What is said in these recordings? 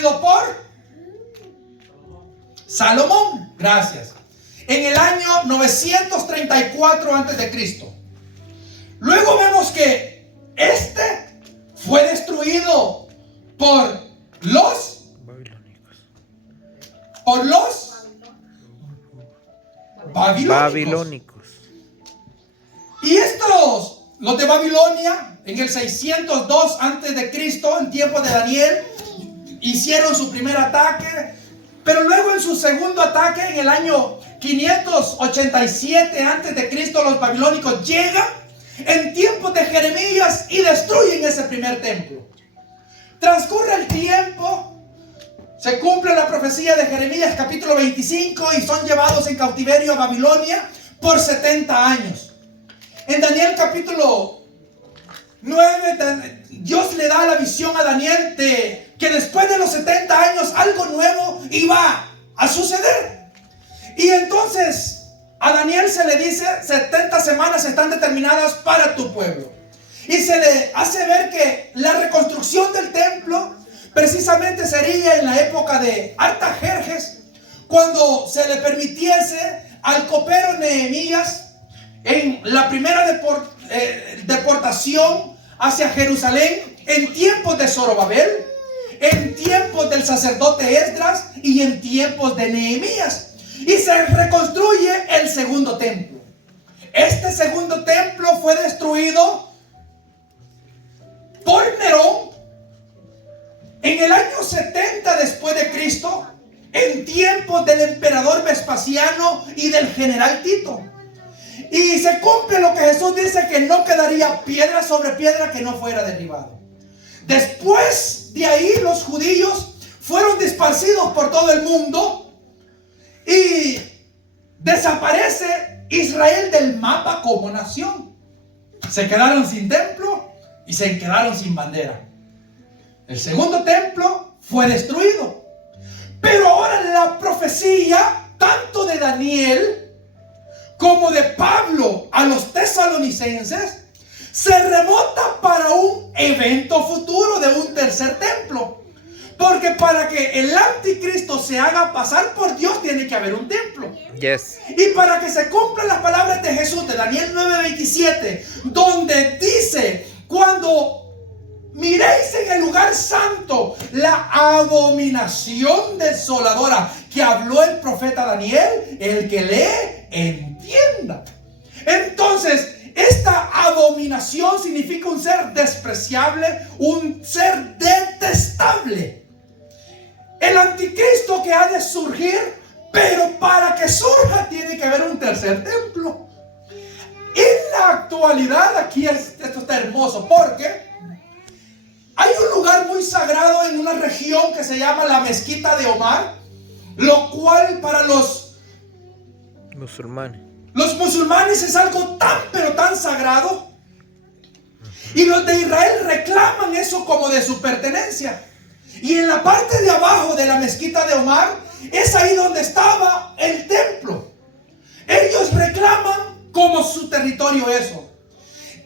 construido por Salomón. Gracias. En el año 934 antes de Cristo. Luego vemos que este fue destruido por los babilónicos. Y estos, los de Babilonia, en el 602 antes de Cristo, en tiempo de Daniel, hicieron su primer ataque. Pero luego en su segundo ataque, en el año 587 antes de Cristo, los babilónicos llegan en tiempos de Jeremías y destruyen ese primer templo. Transcurre el tiempo, se cumple la profecía de Jeremías capítulo 25 y son llevados en cautiverio a Babilonia por 70 años. En Daniel capítulo 9, Dios le da la visión a Daniel de que después de los 70 años algo nuevo iba a suceder. Y entonces a Daniel se le dice: 70 semanas están determinadas para tu pueblo. Y se le hace ver que la reconstrucción del templo precisamente sería en la época de Artajerjes, cuando se le permitiese al copero Nehemías, en la primera deportación hacia Jerusalén, en tiempos de Zorobabel, en tiempos del sacerdote Esdras y en tiempos de Nehemías. Y se reconstruye el segundo templo. Este segundo templo fue destruido por Nerón en el año 70 después de Cristo, en tiempos del emperador Vespasiano y del general Tito. Y se cumple lo que Jesús dice, que no quedaría piedra sobre piedra que no fuera derribado. Después de ahí los judíos fueron disparcidos por todo el mundo y desaparece Israel del mapa como nación. Se quedaron sin templo y se quedaron sin bandera. El segundo templo fue destruido. Pero ahora la profecía, tanto de Daniel como de Pablo a los tesalonicenses, se remonta para un evento futuro de un tercer templo. Porque para que el anticristo se haga pasar por Dios, tiene que haber un templo. Yes. Y para que se cumplan las palabras de Jesús de Daniel 9:27, donde dice: cuando miréis en el lugar santo la abominación desoladora que habló el profeta Daniel, el que lee entienda. Entonces, esta abominación significa un ser despreciable, un ser detestable. El anticristo que ha de surgir, pero para que surja tiene que haber un tercer templo. En la actualidad, aquí esto está hermoso, porque hay un lugar muy sagrado en una región que se llama la Mezquita de Omar, lo cual para los musulmanes es algo tan pero tan sagrado. Y los de Israel reclaman eso como de su pertenencia. Y en la parte de abajo de la Mezquita de Omar es ahí donde estaba el templo. Ellos reclaman como su territorio eso.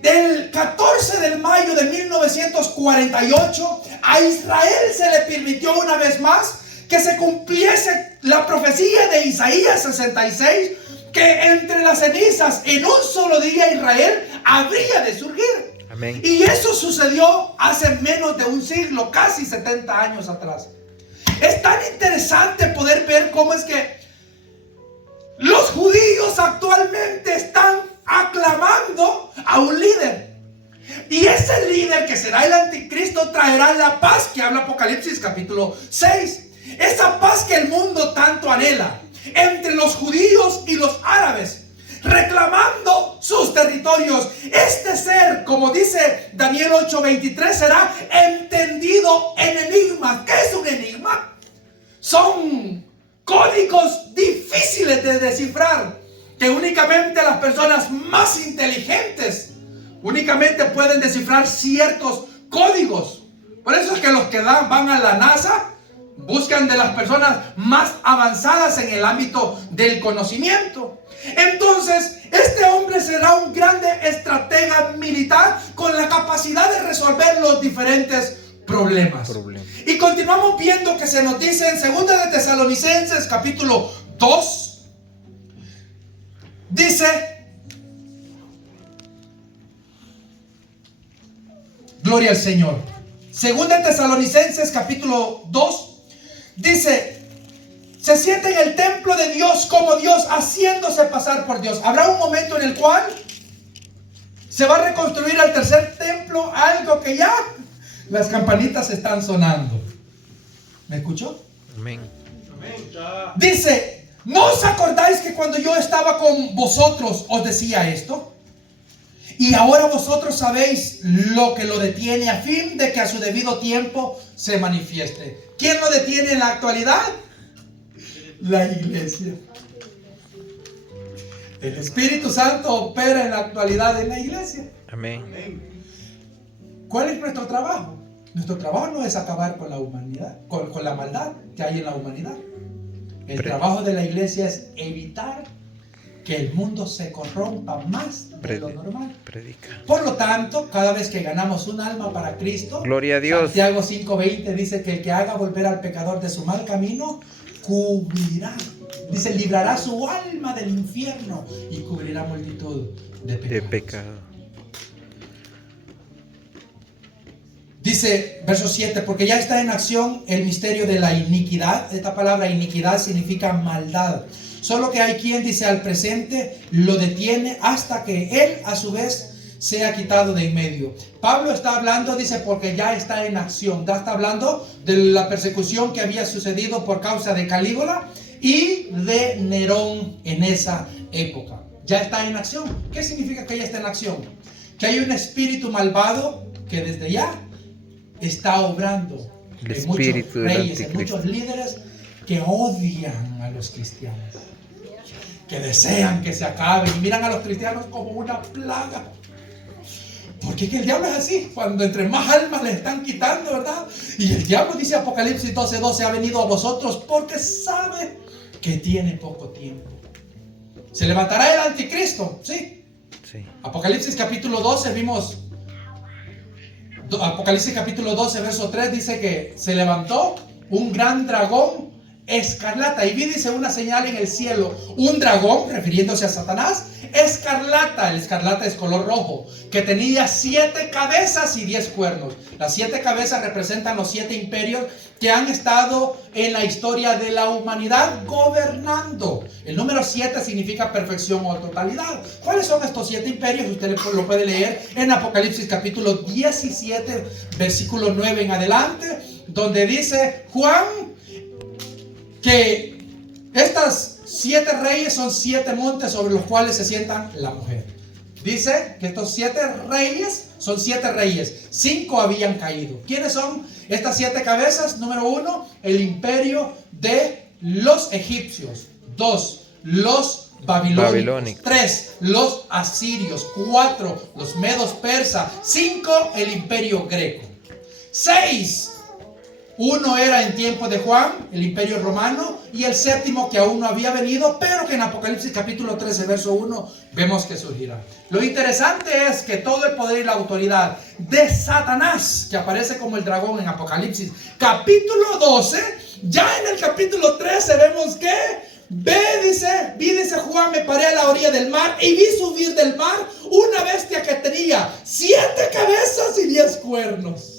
Del 14 de mayo de 1948 a Israel se le permitió una vez más que se cumpliese la profecía de Isaías 66, que entre las cenizas en un solo día Israel habría de surgir. Amén. Y eso sucedió hace menos de un siglo, casi 70 años atrás. Es tan interesante poder ver cómo es que los judíos actualmente están aclamando a un líder. Y ese líder, que será el anticristo, traerá la paz que habla Apocalipsis capítulo 6. Esa paz que el mundo tanto anhela entre los judíos y los árabes, reclamando sus territorios. Este ser, como dice Daniel 8:23, será entendido en enigmas. ¿Qué es un enigma? Son códigos difíciles de descifrar, que únicamente las personas más inteligentes únicamente pueden descifrar ciertos códigos. Por eso es que los que van a la NASA buscan de las personas más avanzadas en el ámbito del conocimiento. Entonces, este hombre será un grande estratega militar con la capacidad de resolver los diferentes problemas. Y continuamos viendo que se nos dice en 2 de Tesalonicenses capítulo 2, dice, gloria al Señor. 2 de Tesalonicenses capítulo 2 dice, se siente en el templo de Dios como Dios, haciéndose pasar por Dios. Habrá un momento en el cual se va a reconstruir el tercer templo, algo que ya las campanitas están sonando. ¿Me escuchó? Amén. Dice, ¿no os acordáis que cuando yo estaba con vosotros os decía esto? Y ahora vosotros sabéis lo que lo detiene a fin de que a su debido tiempo se manifieste. ¿Quién lo detiene en la actualidad? La iglesia. El Espíritu Santo opera en la actualidad en la iglesia. Amén. ¿Cuál es nuestro trabajo? Nuestro trabajo no es acabar con la humanidad, con la maldad que hay en la humanidad. El trabajo de la iglesia es evitar que el mundo se corrompa más de lo normal. Predica. Por lo tanto, cada vez que ganamos un alma para Cristo, Gloria a Dios. Santiago 5:20 dice que el que haga volver al pecador de su mal camino, cubrirá. Dice, librará su alma del infierno y cubrirá multitud de pecados. Dice, verso 7, porque ya está en acción el misterio de la iniquidad. Esta palabra iniquidad significa maldad. Solo que hay quien dice al presente, lo detiene hasta que él a su vez sea quitado de en medio. Pablo está hablando, dice, porque ya está en acción. Ya está hablando de la persecución que había sucedido por causa de Calígula y de Nerón en esa época. Ya está en acción. ¿Qué significa que ya está en acción? Que hay un espíritu malvado que desde ya está obrando en muchos reyes, en muchos líderes que odian a los cristianos, que desean que se acaben y miran a los cristianos como una plaga. Porque que el diablo es así, cuando entre más almas le están quitando, ¿verdad? Y el diablo dice Apocalipsis 12:12, ha venido a vosotros porque sabe que tiene poco tiempo. ¿Se levantará el anticristo? Sí. Apocalipsis capítulo 12 vimos. Apocalipsis capítulo 12 verso 3 dice que se levantó un gran dragón escarlata, y vi, dice, una señal en el cielo, un dragón, refiriéndose a Satanás, escarlata. El escarlata es color rojo, que tenía 7 cabezas y 10 cuernos. Las 7 cabezas representan los 7 imperios que han estado en la historia de la humanidad gobernando. El número 7 significa perfección o totalidad. ¿Cuáles son estos 7 imperios? Usted lo puede leer en Apocalipsis capítulo 17 versículo 9 en adelante, donde dice Juan que estas 7 reyes son 7 montes sobre los cuales se sientan la mujer. Dice que estos 7 reyes son 7 reyes. 5 habían caído. ¿Quiénes son estas 7 cabezas? Número 1, el imperio de los egipcios. 2, los babilónicos. 3, los asirios. 4, los medos persas. 5, el imperio greco. 6, uno era en tiempo de Juan, el imperio romano, y el 7º que aún no había venido, pero que en Apocalipsis capítulo 13 verso 1 vemos que surgirá. Lo interesante es que todo el poder y la autoridad de Satanás, que aparece como el dragón en Apocalipsis capítulo 12, ya en el capítulo 13 vemos que vi, dice Juan, me paré a la orilla del mar y vi subir del mar una bestia que tenía 7 cabezas y 10 cuernos.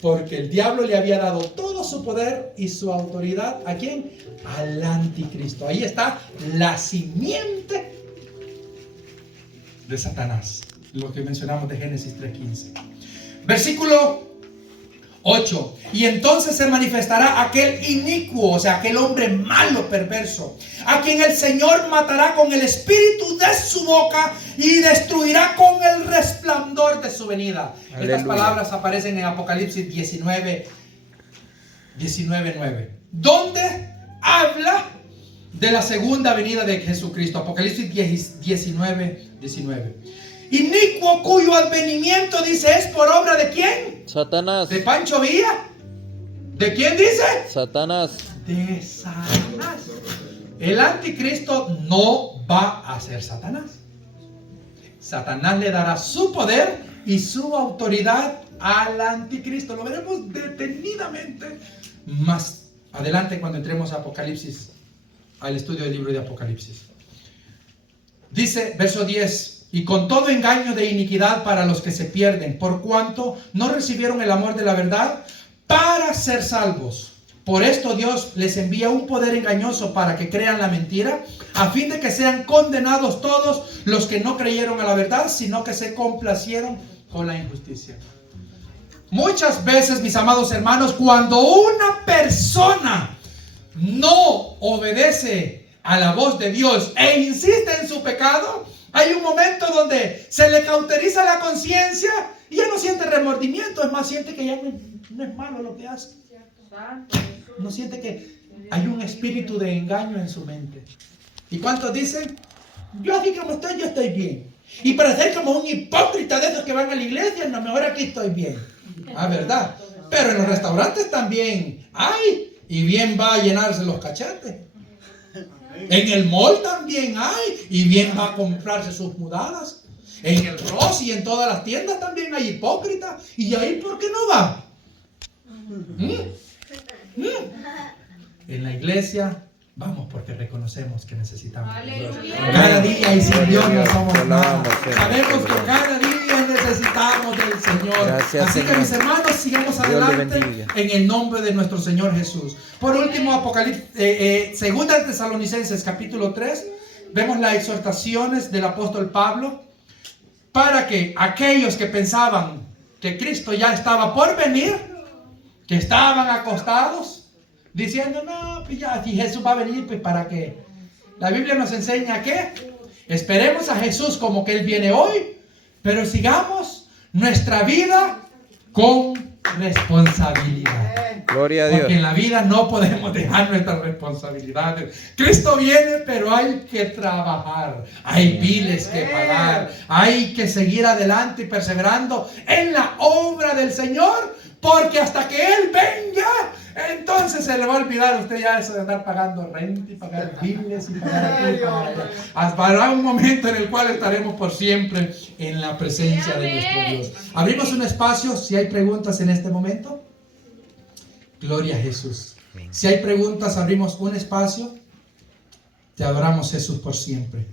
Porque el diablo le había dado todo su poder y su autoridad. ¿A quién? Al anticristo. Ahí está la simiente de Satanás. Lo que mencionamos de Génesis 3:15. Versículo 8. Y entonces se manifestará aquel inicuo, o sea, aquel hombre malo, perverso, a quien el Señor matará con el espíritu de su boca y destruirá con el resplandor de su venida. Aleluya. Estas palabras aparecen en Apocalipsis 19:9, donde habla de la segunda venida de Jesucristo. Apocalipsis 19:19. Inicuo, cuyo advenimiento, dice, es por obra de ¿quién? Satanás. ¿De Pancho Villa? ¿De quién dice? Satanás. De Satanás. El anticristo no va a ser Satanás. Satanás le dará su poder y su autoridad al anticristo. Lo veremos detenidamente más adelante cuando entremos a Apocalipsis, al estudio del libro de Apocalipsis. Dice, verso 10, y con todo engaño de iniquidad para los que se pierden, por cuanto no recibieron el amor de la verdad para ser salvos. Por esto Dios les envía un poder engañoso para que crean la mentira, a fin de que sean condenados todos los que no creyeron a la verdad, sino que se complacieron con la injusticia. Muchas veces, mis amados hermanos, cuando una persona no obedece a la voz de Dios e insiste en su pecado, hay un momento donde se le cauteriza la conciencia y ya no siente remordimiento, es más, siente que ya no es malo lo que hace. No siente que hay un espíritu de engaño en su mente. ¿Y cuántos dicen? Yo aquí como estoy, yo estoy bien. Y para ser como un hipócrita de esos que van a la iglesia, no, mejor aquí estoy bien. Ah, ¿verdad? Pero en los restaurantes también hay, y bien va a llenarse los cachetes. En el mall también hay, y bien va a comprarse sus mudadas. En el Ross y en todas las tiendas también hay hipócritas. ¿Y ahí por qué no va? En la iglesia vamos porque reconocemos que necesitamos. Aleluya. Cada día y sin Dios no somos nada. Sabemos que cada día necesitamos del Señor. Gracias, Así Señor. que mis hermanos, sigamos Dios le adelante bendiga. en el nombre de nuestro Señor Jesús. Por último, Apocalipsis, segunda de Tesalonicenses capítulo 3, vemos las exhortaciones del apóstol Pablo para que aquellos que pensaban que Cristo ya estaba por venir, que estaban acostados, diciendo, no, pues ya, si Jesús va a venir, pues para qué. La Biblia nos enseña que esperemos a Jesús como que Él viene hoy, pero sigamos nuestra vida con responsabilidad. Gloria a Porque Dios. en la vida no podemos dejar nuestras responsabilidades. Cristo viene, pero hay que trabajar. Hay biles que pagar. Hay que seguir adelante y perseverando en la obra del Señor. Porque hasta que Él venga, entonces se le va a olvidar a usted ya eso de andar pagando renta y pagar biles y pagar aquí y pagar allá. Habrá un momento en el cual estaremos por siempre en la presencia de nuestro Dios. Abrimos un espacio, si hay preguntas en este momento. Gloria a Jesús. Si hay preguntas, abrimos un espacio. Te adoramos, Jesús, por siempre.